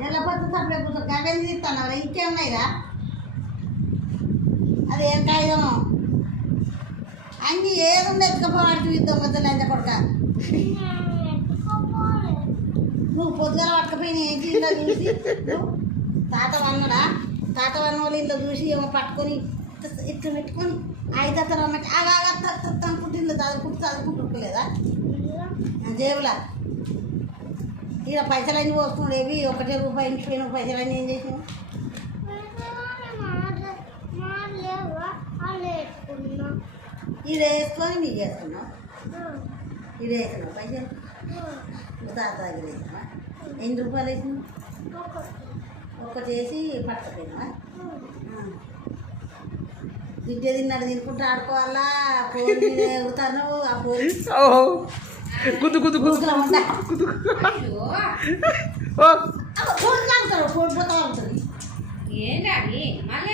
ఎల్లపోతే separate కూర్చో గవేంది తీస్తాను ఇంకేమున్నాయిరా అది ఏం కాగితం అన్నీ ఏదో ఎత్తుకపోవాడు దొంగతలు ఎంత కొడుక నువ్వు పొద్దుగల పట్టుకపోయినా ఏంటి ఇంట్లో చూసి తాత వన్నడా తాత వన్న వాళ్ళు ఇంట్లో చూసి ఏమో పట్టుకొని ఇట్లా పెట్టుకొని ఐదు రమ్మంటే అలాగా అనుకుంటే ఇంట్లో చదువుకుంటులేదా జేబులా ఇక పైసలన్నీ పోసుకునేవి ఒకటే రూపాయి ఇంటిపోయిన పైసలన్నీ ఏం చేసినావు ఇది వేసుకొని నీకు వేసుకున్నావు ఇది వేసుకున్నావు పైసలు తాత దగ్గర వేసినావా ఎన్ని రూపాయలు వేసినావు ఒక్కటి వేసి పట్టుకపోయినావా విద్య తిన్నాడు తినుకుంటూ ఆడుకోవాలా ఫోన్ మీద ఎగుతాను ఆ ఫోన్ ఫోన్ లాగుతాడు ఫోన్ పోతా ఉంటుంది ఏంటి మళ్ళీ